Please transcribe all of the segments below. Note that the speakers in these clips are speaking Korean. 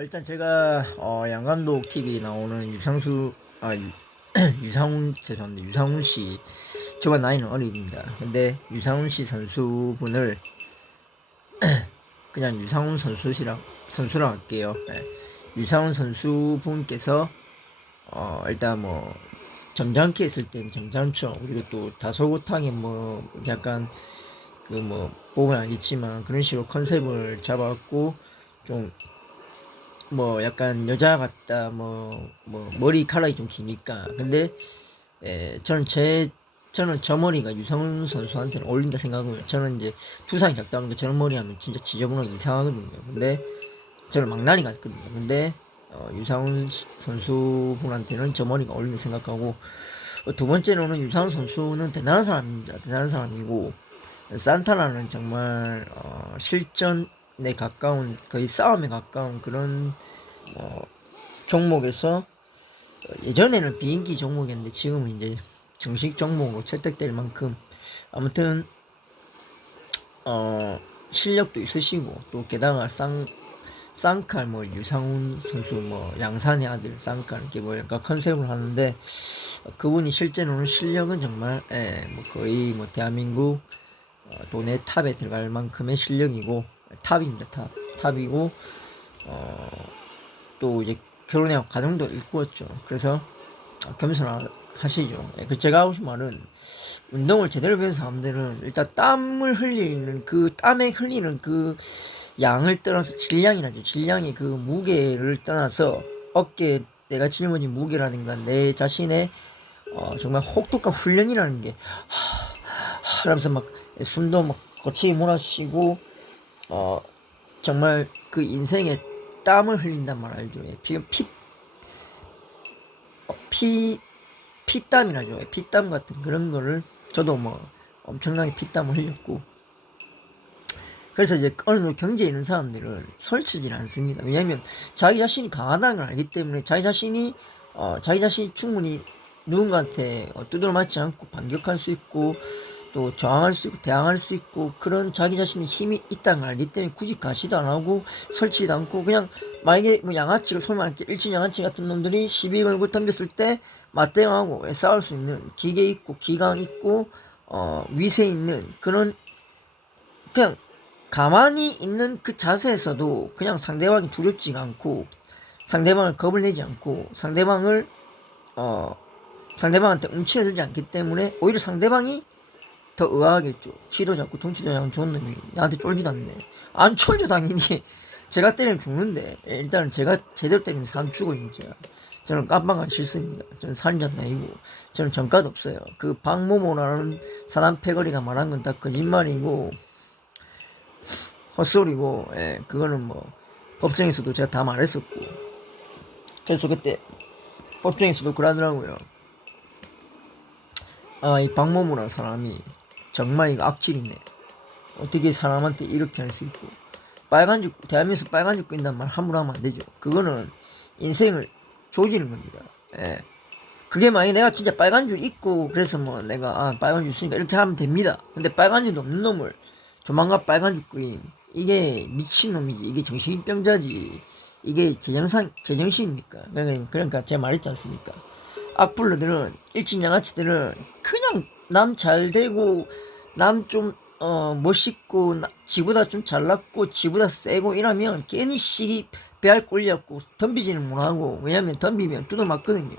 일단 제가 양감독 TV 나오는 유상훈, 죄송합니다. 유상훈 씨, 저와 나이는 어립니다. 근데 유상훈 씨 선수분을 그냥 유상훈 선수랑 할게요. 네. 유상훈 선수분께서 일단 뭐 점잖게 했을 땐 점잖죠. 그리고 또 다소곳하게 뭐 약간 그 뭐 보면 알겠지만 그런 식으로 컨셉을 잡았고, 좀 뭐 약간 여자 같다, 뭐 머리카락이 좀 기니까. 근데 저는 저 머리가 유상훈 선수한테는 어울린다 생각하고요. 저는 이제 두상이 작다 보니까 저런 머리 하면 진짜 지저분하게 이상하거든요. 근데 저는 망나니 같거든요. 근데 유상훈 선수분한테는 저 머리가 어울린다 생각하고, 두 번째로는 유상훈 선수는 대단한 사람입니다. 대단한 사람이고, 산타나는 정말 실전에 가까운, 거의 싸움에 가까운 그런 어, 종목에서, 예전에는 비인기 종목이었는데 지금은 이제 정식 종목으로 채택될 만큼, 아무튼 실력도 있으시고, 또 게다가 쌍칼 뭐 유상훈 선수 뭐 양산의 아들 쌍칼, 이렇게 뭐 약간 컨셉을 하는데, 그분이 실제로는 실력은 정말 뭐 거의 뭐 대한민국 돈의 탑에 들어갈 만큼의 실력이고, 탑입니다. 탑이고, 또 이제 결혼하고 가정도 일구었죠. 그래서 겸손하시죠. 그 제가 하고 싶은 말은, 운동을 제대로 배운 사람들은 일단 땀을 흘리는 그 땀에 흘리는 그 양을 떠나서 질량이라죠. 질량이 그 무게를 떠나서 어깨에 내가 짊어진 무게라든가 내 자신의 정말 혹독한 훈련이라는 게 하면서 막 숨도 막 거치게 몰아쉬고, 어 정말 그 인생에 땀을 흘린단 말 알죠. 피 피땀이라죠. 피땀 같은 그런 거를 저도 뭐 엄청나게 피땀을 흘렸고, 그래서 이제 어느 정도 경제에 있는 사람들은 설치질 않습니다. 왜냐하면 자기 자신이 강하다는 걸 알기 때문에, 자기 자신이 충분히 누군가한테 두드려 맞지 않고 반격할 수 있고, 또 저항할 수 있고 대항할 수 있고, 그런 자기 자신의 힘이 있다는 걸 알기 때문에 굳이 가시도 안 하고 설치도 않고, 그냥 만약에 뭐 양아치를, 소위 말해 일진 양아치 같은 놈들이 시비 걸고 덤볐을 때 맞대응하고 싸울 수 있는 기계 있고 기강 있고 위세 있는 그런, 그냥 가만히 있는 그 자세에서도 그냥 상대방이 두렵지가 않고, 상대방을 겁을 내지 않고, 어 상대방한테 움츠러들지 않기 때문에 오히려 상대방이 더 의아하겠죠. 지도 잡고 덩치도 잡고 좋은 놈이 나한테 쫄지도 않네. 안 쫄죠 당연히. 제가 때리면 죽는데, 일단은 제가 제대로 때리면 사람 죽어 진짜. 저는 깜빵하기 싫습니다. 저는 살인자도 아니고, 저는 전과도 없어요. 그 박모모라는 사람 패거리가 말한 건 다 거짓말이고 헛소리고, 그거는 뭐 법정에서도 제가 다 말했었고. 그래서 그때 법정에서도 그러더라고요. 이 박모모라는 사람이 정말 이거 악질이네. 어떻게 사람한테 이렇게 할 수 있고, 대한민국에서 빨간죽 끓인단 말 함부로 하면 안 되죠. 그거는 인생을 조지는 겁니다. 예. 그게 만약에 내가 진짜 빨간줄 있고, 그래서 뭐 내가 빨간줄 있으니까 이렇게 하면 됩니다. 근데 빨간줄도 없는 놈을 조만간 빨간줄 끓임, 이게 미친놈이지. 이게 정신병자지. 이게 제정신입니까? 그러니까 제가 말했지 않습니까? 악플러들은, 일진양아치들은 그냥 남 잘 되고, 남 좀 멋있고, 지보다 좀 잘났고 지보다 세고 이러면 괜히 시기 배알 꼴려갖고 덤비지는 못하고, 왜냐면 덤비면 뜯어맞거든요.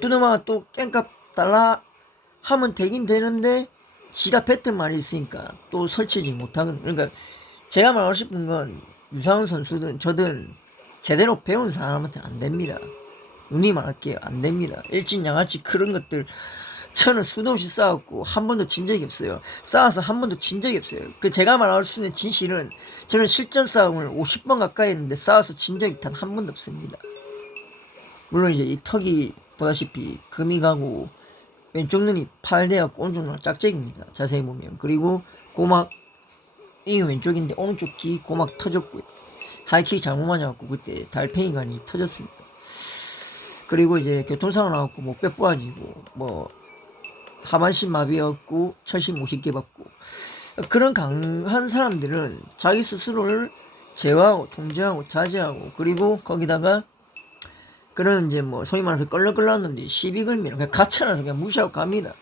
뜯어맞아 또 깽값 달라 하면 되긴 되는데, 지가 뱉은 말이 있으니까 또 설치지 못하거든요. 그러니까 제가 말하고 싶은 건, 유상훈 선수든 저든 제대로 배운 사람한테 안 됩니다. 눈이 말할게요. 안 됩니다. 일진양아치 그런 것들 저는 수도 없이 싸웠고 한 번도 진 적이 없어요. 싸워서 한 번도 진 적이 없어요. 그 제가 말할 수 있는 진실은, 저는 실전 싸움을 50번 가까이 했는데 싸워서 진 적이 단 한 번도 없습니다. 물론 이제 이 턱이 보다시피 금이 가고 왼쪽 눈이 팔대가 오른쪽 눈 짝짝입니다. 자세히 보면. 그리고 고막, 이 왼쪽인데 오른쪽 귀 고막 터졌고요. 하이킥 잘못 맞아갖고 그때 달팽이관이 터졌습니다. 그리고 이제 교통사고 나갖고 목뼈 부러지고, 뭐 하반신 마비였고 철심 50개 받고, 그런 강한 사람들은 자기 스스로를 제어하고 통제하고 자제하고 그리고 거기다가 그런 이제 뭐 소위 말해서 끌렁끌렁한 놈들이 시비 걸면 그냥 가차나서 그냥 무시하고 갑니다.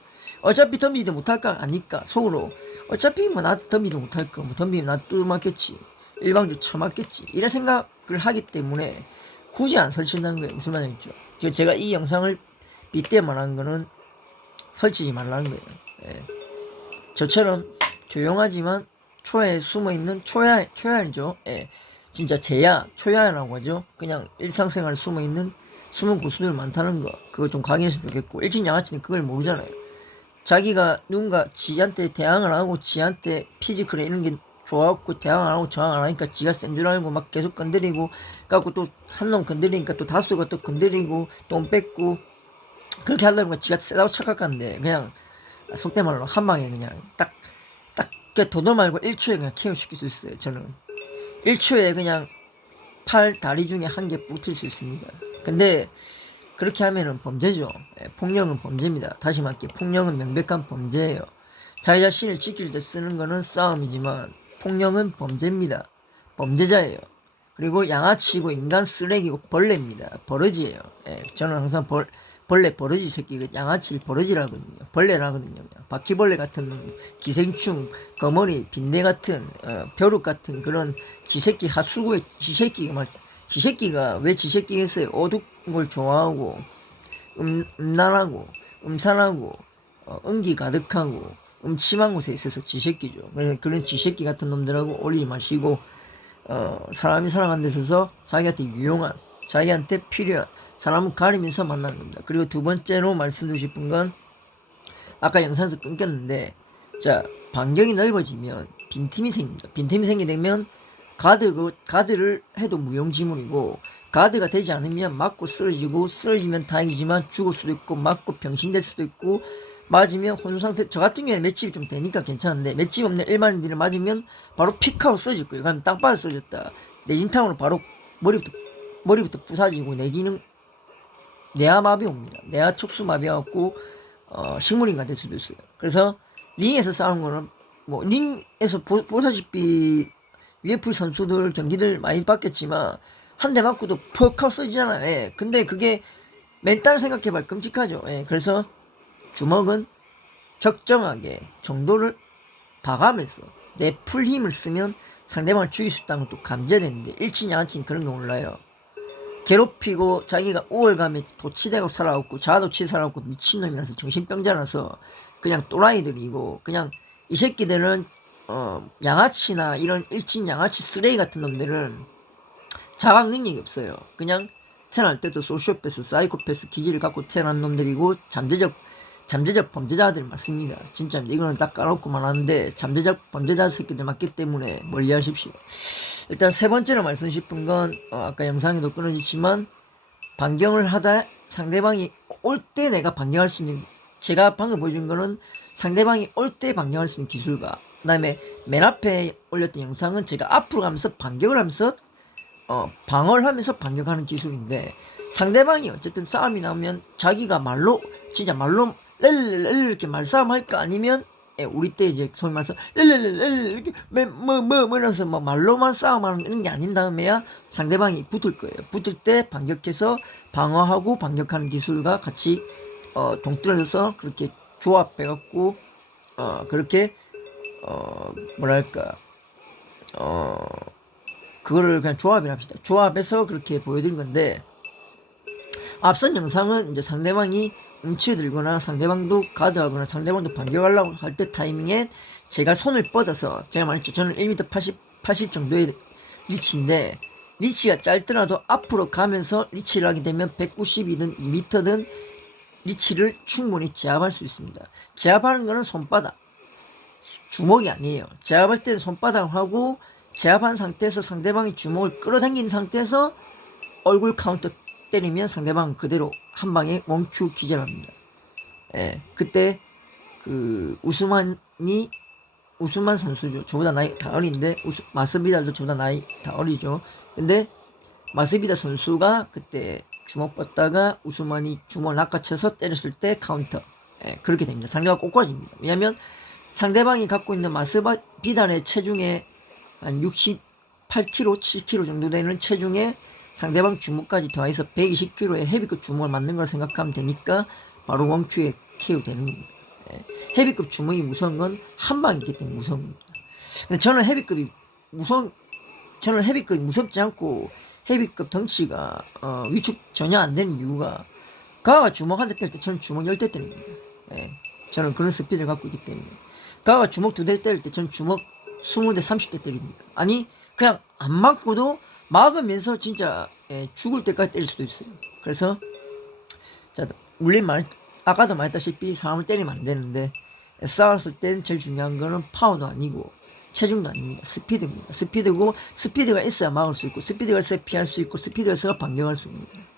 어차피 덤비도 못할 거 아니까 속으로 어차피 뭐 나 덤비도 못할 거 뭐 덤비면 나 뚫맞겠지 일방주 쳐맞겠지 이런 생각을 하기 때문에 굳이 안 설치한다는 거예요. 무슨 말인지 제가 이 영상을 빗대 말하는 거는 설치지 말라는 거예요. 예. 저처럼 조용하지만 초야에 숨어있는 초야이죠. 예. 진짜 초야라고 하죠. 그냥 일상생활에 숨어있는 숨은 고수들 많다는 거 그거 좀 강의했으면 좋겠고 일진 양아치는 그걸 모르잖아요. 자기가 누군가 지한테 대항을 안 하고 지한테 피지컬에 이런 게 좋아갖고 대항 안 하고 저항 안 하니까 지가 센 줄 알고 막 계속 건드리고 갖고 또 한 놈 건드리니까 또 다수가 또 건드리고 돈 뺏고 그렇게 하려면 지가 세다고 착각한데 그냥 속된 말로 한 방에 그냥 딱 도도 말고 1초에 그냥 KO 시킬 수 있어요. 저는 1초에 그냥 팔 다리 중에 한 개 붙을 수 있습니다. 근데 그렇게 하면은 범죄죠. 예, 폭력은 범죄입니다. 다시 말할게 폭력은 명백한 범죄예요. 자기 자신을 지킬 때 쓰는 거는 싸움이지만 폭력은 범죄입니다. 범죄자예요. 그리고 양아치고 인간 쓰레기고 벌레입니다. 버러지예요. 예, 저는 항상 벌레 버러지 새끼 양아치를 버러지라거든요. 벌레라거든요. 바퀴벌레 같은 기생충 거머리 빈대 같은 벼룩 같은 그런 지새끼 하수구의 지새끼가 왜 지새끼겠어요? 어두운 걸 좋아하고 음란하고 음산하고 음기 가득하고 음침한 곳에 있어서 지새끼죠. 그래서 그런 지새끼 같은 놈들하고 어울리지 마시고 사람이 살아가는 데 있어서 자기한테 유용한 자기한테 필요한 사람을 가리면서 만나는 겁니다. 그리고 두 번째로 말씀드리고 싶은 건 아까 영상에서 끊겼는데 자 반경이 넓어지면 빈틈이 생깁니다. 빈틈이 생기게 되면 가드를 해도 무용지물이고 가드가 되지 않으면 맞고 쓰러지고 쓰러지면 다행이지만 죽을 수도 있고 맞고 병신될 수도 있고 맞으면 혼수상태 저 같은 경우에는 맷집이 좀 되니까 괜찮은데 맷집 없는 일반인들을 맞으면 바로 픽하고 쓰러질 거예요. 그럼 땅바닥 쓰러졌다 내진탕으로 바로 머리부터 부사지고 내 기능 내하마비 옵니다. 내하 척수마비 와갖고 식물인간 될 수도 있어요. 그래서 링에서 싸우는 거는 뭐 링에서 보다시피 UFC 선수들 경기들 많이 봤겠지만 한 대 맞고도 퍽 하고 쓰지잖아요. 예. 근데 그게 멘탈 생각해봐 끔찍하죠. 예. 그래서 주먹은 적정하게 정도를 봐가면서 내 풀 힘을 쓰면 상대방을 죽일 수 있다는 것도 감지되는데 일친 양아치는 그런 게 몰라요. 괴롭히고 자기가 우월감에 도치되고 살아왔고 자아도취 살아왔고 미친놈이라서 정신병자라서 그냥 또라이들이고 그냥 이 새끼들은 양아치나 이런 일진 양아치 쓰레기 같은 놈들은 자각 능력이 없어요. 그냥 태어날 때도 소시오패스 사이코패스 기질을 갖고 태어난 놈들이고 잠재적 범죄자들 맞습니다. 진짜 이거는 딱 까놓고 말하는데 잠재적 범죄자 새끼들 맞기 때문에 멀리 하십시오. 일단 세 번째로 말씀 싶은 건 아까 영상에도 끊어지지만 반경을 하다 상대방이 올 때 내가 반경할 수 있는 제가 방금 보여준 거는 상대방이 올 때 반경할 수 있는 기술과 그 다음에 맨 앞에 올렸던 영상은 제가 앞으로 가면서 반격을 하면서 방어를 하면서 반격하는 기술인데 상대방이 어쨌든 싸움이 나오면 자기가 말로 진짜 말로 이렇게 말싸움 할까 아니면 우리 때 이제 소위 말해서 이렇게 이러면서 뭐 말로만 싸움하는 이런 게 아닌 다음에야 상대방이 붙을 거예요. 붙을 때 반격해서 방어하고 반격하는 기술과 같이 동떨어져서 그렇게 조합해갖고 그렇게 뭐랄까 그거를 그냥 조합이라 합시다. 조합해서 그렇게 보여드린 건데 앞선 영상은 이제 상대방이 움츠들거나 상대방도 가드하거나 상대방도 반격하려고 할 때 타이밍에 제가 손을 뻗어서 제가 말했죠. 저는 1m 80 정도의 리치인데 리치가 짧더라도 앞으로 가면서 리치를 하게 되면 190이든 2m든 리치를 충분히 제압할 수 있습니다. 제압하는 거는 손바닥 주먹이 아니에요. 제압할 때는 손바닥을 하고 제압한 상태에서 상대방이 주먹을 끌어당긴 상태에서 얼굴 카운터 때리면 상대방은 그대로 한 방에 원큐 기절합니다. 예, 그때 그 우스만 선수죠. 저보다 나이 다 어린데 마스비달도 저보다 나이 다 어리죠. 근데 마스비달 선수가 그때 주먹 뻗다가 우스만이 주먹을 낚아쳐서 때렸을 때 카운터. 예, 그렇게 됩니다. 상대가 꼬꾸라집니다. 왜냐면 상대방이 갖고 있는 마스비달의 체중의 한 108kg, 7kg 정도 되는 체중에 상대방 주먹까지 더해서 120kg의 헤비급 주먹을 맞는 걸 생각하면 되니까 바로 원큐에 KO 되는 겁니다. 예. 헤비급 주먹이 무서운 건 한 방이기 때문에 무서운 겁니다. 근데 저는 헤비급이 무섭지 않고 헤비급 덩치가 위축 전혀 안 되는 이유가 가가 주먹 한 대 때릴 때 저는 주먹 10대 때립니다. 예. 저는 그런 스피드를 갖고 있기 때문에 가가 주먹 2대 때릴 때 저는 주먹 20대 30대 때립니다. 아니 그냥 안 맞고도 막으면서 진짜 죽을 때까지 때릴 수도 있어요. 그래서 자 아까도 말했다시피 사람을 때리면 안 되는데 싸웠을 땐 제일 중요한 거는 파워도 아니고 체중도 아닙니다. 스피드입니다. 스피드가 있어야 막을 수 있고 스피드가 있어야 피할 수 있고 스피드가 있어야 반격할 수 있는 겁니다.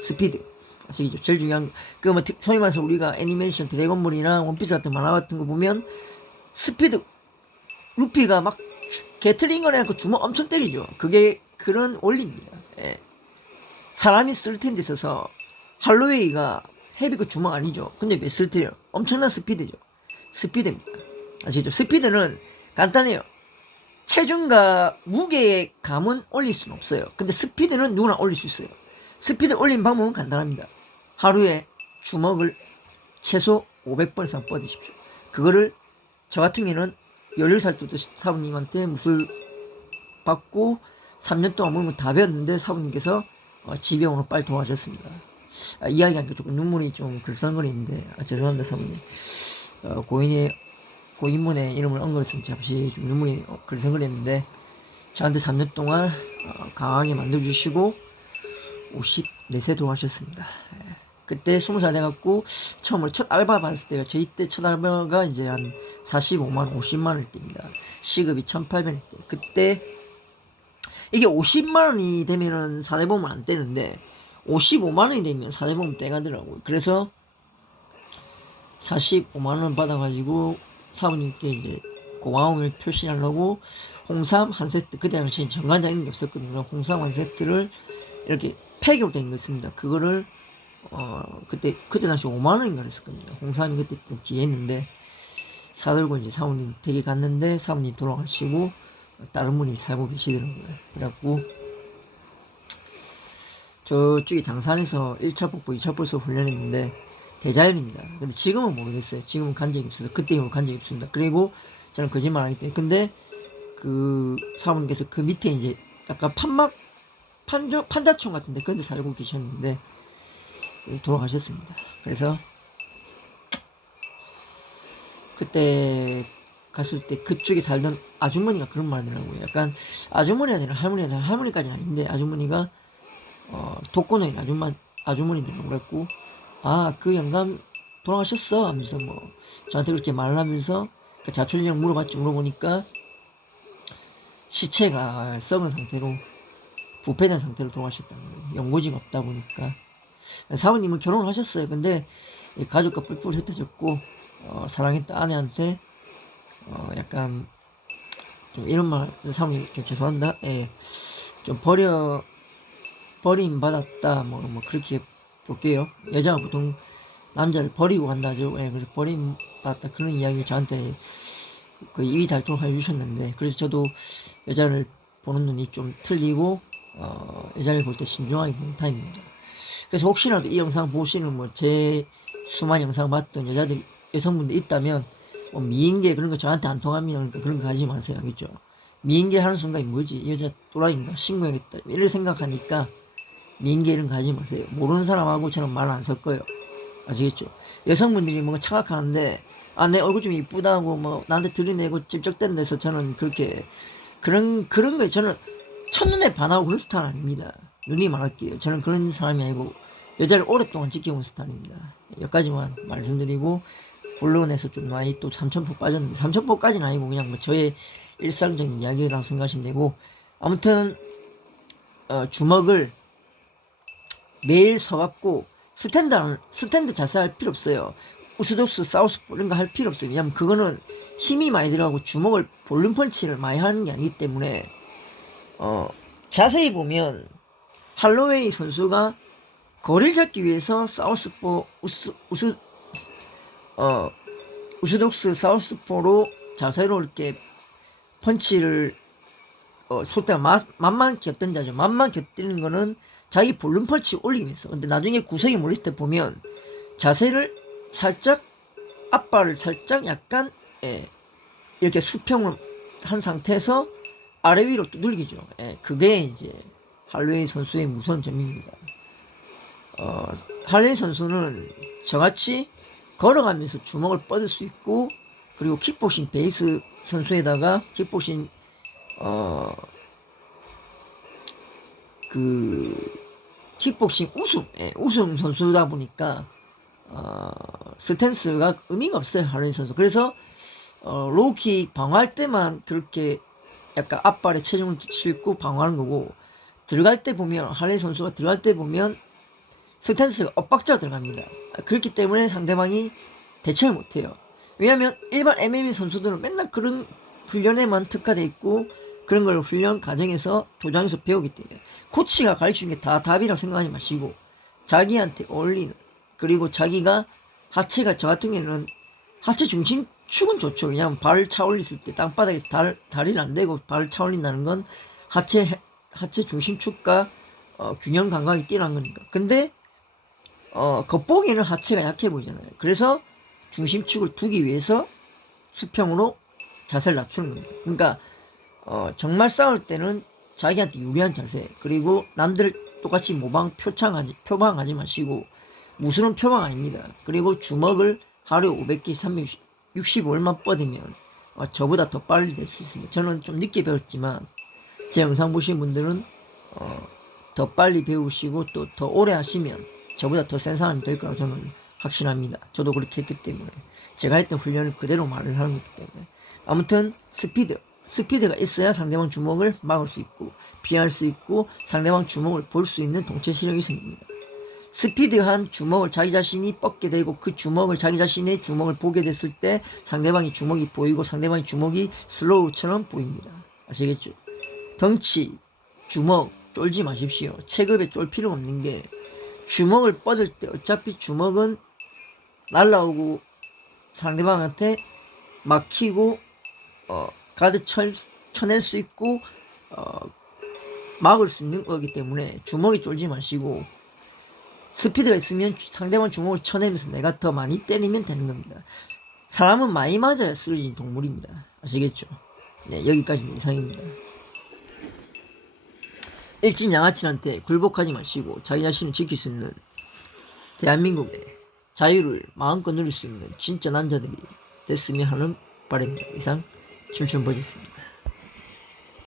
스피드 아시겠죠? 제일 중요한 거 소위 말해서 우리가 애니메이션 드래곤볼이나 원피스 같은 만화 같은 거 보면 스피드 루피가 막 게틀링걸 해갖고 주먹 엄청 때리죠. 그게 그런 원리입니다. 예. 사람이 쓸 텐데 있어서 할로웨이가 헤비급 주먹 아니죠. 근데 왜 쓸 때요? 엄청난 스피드죠. 스피드입니다. 아시죠? 스피드는 간단해요. 체중과 무게의 감은 올릴 수는 없어요. 근데 스피드는 누구나 올릴 수 있어요. 스피드 올린 방법은 간단합니다. 하루에 주먹을 최소 500번 이상 뻗으십시오. 그거를 저 같은 경우는 16살 때부터 사부님한테 무술 받고 3년 동안 몸을 다 배웠는데 사부님께서 집에 오늘 빨리 도와주셨습니다. 이야기하니까 조금 눈물이 좀 글썽거리는데 죄송합니다 사부님. 고인문의 이름을 언급했으면 잠시 좀 눈물이 글썽거리는데 저한테 3년 동안 강하게 만들어주시고 54세 돌아가셨습니다. 그때 20살 돼갖고 처음으로 첫 알바 받았을 때요. 저희 때 첫 알바가 이제 한 45만 50만 원 때입니다. 시급이 1,800원 때. 그때 이게 50만 원이 되면은 사대보험을 안 떼는데 55만 원이 되면 사대보험 떼가더라고요. 그래서 45만 원 받아가지고 사부님께 이제 고마움을 표시하려고 홍삼 한 세트, 그때 당시 정관장 있는 게 없었거든요. 홍삼 한 세트를 이렇게 팩으로 된 거 있습니다. 그거를 그때 당시 5만 원인가 그랬을 겁니다. 홍삼이 그때 좀 귀했는데 사들고 이제 사모님 댁에 갔는데 사모님 돌아가시고 다른 분이 살고 계시더라고요. 그래갖고 저쪽에 장산에서 1차 폭포, 2차 폭포 훈련했는데 대자연입니다. 근데 지금은 모르겠어요. 지금은 간 적이 없어서 그때 간 적이 없습니다. 그리고 저는 거짓말 하기 때문에 근데 그 사모님께서 그 밑에 이제 약간 판자촌 같은데 그런데 살고 계셨는데 돌아가셨습니다. 그래서 그때 갔을 때 그쪽에 살던 아주머니가 그런 말 하더라고요. 약간 아주머니가 아니라 할머니까지는 아닌데 아주머니가 독거노인 아주머니들이라고 그랬고 그 영감 돌아가셨어 하면서 뭐 저한테 그렇게 말을 하면서 그 자초지종 물어보니까 시체가 썩은 상태로 부패된 상태로 돌아가셨다는 거예요. 연고지가 없다 보니까. 사모님은 결혼을 하셨어요. 근데 가족과 뿔뿔이 흩어졌고 사랑했던 아내한테 약간 좀 이런 말 사모님 좀 죄송합니다. 좀 버림받았다 뭐 그렇게 볼게요. 여자가 보통 남자를 버리고 간다죠. 그래서 버림받았다 그런 이야기 저한테 그 입이 닳도록 해주셨는데 그래서 저도 여자를 보는 눈이 좀 틀리고 여자를 볼 때 신중하게 보는 타입입니다. 그래서 혹시라도 이 영상 보시는 뭐 제 수많은 영상 봤던 여성분들 있다면 뭐 미인계 그런 거 저한테 안 통합니다. 그러니까 그런 거 하지 마세요. 알겠죠? 미인계 하는 순간 뭐지? 이 여자 또라이인가? 신고해야겠다. 이를 생각하니까 미인계 이런 거 하지 마세요. 모르는 사람하고 저는 말 안 설 거예요. 아시겠죠? 여성분들이 뭔가 착각하는데 내 얼굴 좀 이쁘다고 뭐 나한테 들이내고 찝쩍댄다 해서 저는 그렇게 그런 거에 저는 첫눈에 반하고 그런 스타일 아닙니다. 눈이 말할게요. 저는 그런 사람이 아니고 여자를 오랫동안 지켜온 스타일입니다. 여기까지만 말씀드리고 본론에서 좀 많이 또 삼천포 빠졌는데 삼천포까지는 아니고 그냥 뭐 저의 일상적인 이야기라고 생각하시면 되고 아무튼 주먹을 매일 서갖고 스탠드 자세할 필요 없어요. 우스독스 사우스포 이런 거 할 필요 없어요. 왜냐면 그거는 힘이 많이 들어가고 주먹을 볼륨 펀치를 많이 하는 게 아니기 때문에 자세히 보면 할로웨이 선수가 거리를 잡기 위해서 사우스포 우스독스 사우스포로 자세로 이렇게 펀치를 소대가 만만 곁든다죠. 만만 곁드는 거는 자기 볼륨 펀치 올리기 위해서. 근데 나중에 구석에 몰렸을 때 보면 자세를 살짝 앞발을 살짝 약간 이렇게 수평을 한 상태에서 아래 위로 또 늘기죠. 그게 이제 할로웨이 선수의 무서운 점입니다. 할로웨이 선수는 저같이 걸어가면서 주먹을 뻗을 수 있고, 그리고 킥복싱 베이스 선수에다가 킥복싱 킥복싱 우승 선수다 보니까 스탠스가 의미가 없어요, 할로웨이 선수. 그래서 로우킥 방어할 때만 그렇게 약간 앞발에 체중을 싣고 방어하는 거고, 들어갈 때 보면 할로웨이 선수가 들어갈 때 보면 스탠스가 엇박자가 들어갑니다. 그렇기 때문에 상대방이 대처를 못해요. 왜냐하면 일반 MMA 선수들은 맨날 그런 훈련에만 특화돼 있고, 그런 걸 훈련 과정에서 도장에서 배우기 때문에 코치가 가르치는 게 다 답이라고 생각하지 마시고, 자기한테 어울리는, 그리고 자기가 하체가, 저 같은 경우는 하체 중심축은 좋죠. 왜냐하면 발을 차 올렸을 때 땅바닥에 다리를 안 대고 발을 차 올린다는 건 하체 중심축과 균형 감각이 뛰어난 거니까. 근데 겉보기에는 하체가 약해 보이잖아요. 그래서 중심축을 두기 위해서 수평으로 자세를 낮추는 겁니다. 그러니까 정말 싸울 때는 자기한테 유리한 자세, 그리고 남들 똑같이 표방하지 마시고, 무술은 표방 아닙니다. 그리고 주먹을 하루에 500개, 365일만 뻗으면 저보다 더 빨리 될 수 있습니다. 저는 좀 늦게 배웠지만 제 영상 보신 분들은 더 빨리 배우시고 또 더 오래 하시면 저보다 더 센 사람이 될 거라고 저는 확신합니다. 저도 그렇게 했기 때문에, 제가 했던 훈련을 그대로 말을 하는 거기 때문에. 아무튼 스피드가 있어야 상대방 주먹을 막을 수 있고, 피할 수 있고, 상대방 주먹을 볼 수 있는 동체 시력이 생깁니다. 스피드한 주먹을 자기 자신이 뻗게 되고, 그 주먹을 자기 자신의 주먹을 보게 됐을 때 상대방의 주먹이 보이고, 상대방의 주먹이 슬로우처럼 보입니다. 아시겠죠? 덩치, 주먹 쫄지 마십시오. 체급에 쫄 필요 없는 게, 주먹을 뻗을 때 어차피 주먹은 날라오고 상대방한테 막히고 가드 쳐낼 수 있고 막을 수 있는 거기 때문에 주먹이 쫄지 마시고, 스피드가 있으면 상대방 주먹을 쳐내면서 내가 더 많이 때리면 되는 겁니다. 사람은 많이 맞아야 쓰러진 동물입니다. 아시겠죠? 네, 여기까지는 이상입니다. 일진 양아치한테 굴복하지 마시고 자기 자신을 지킬 수 있는 대한민국의 자유를 마음껏 누릴 수 있는 진짜 남자들이 됐으면 하는 바람입니다. 이상 춤춤버졌습니다.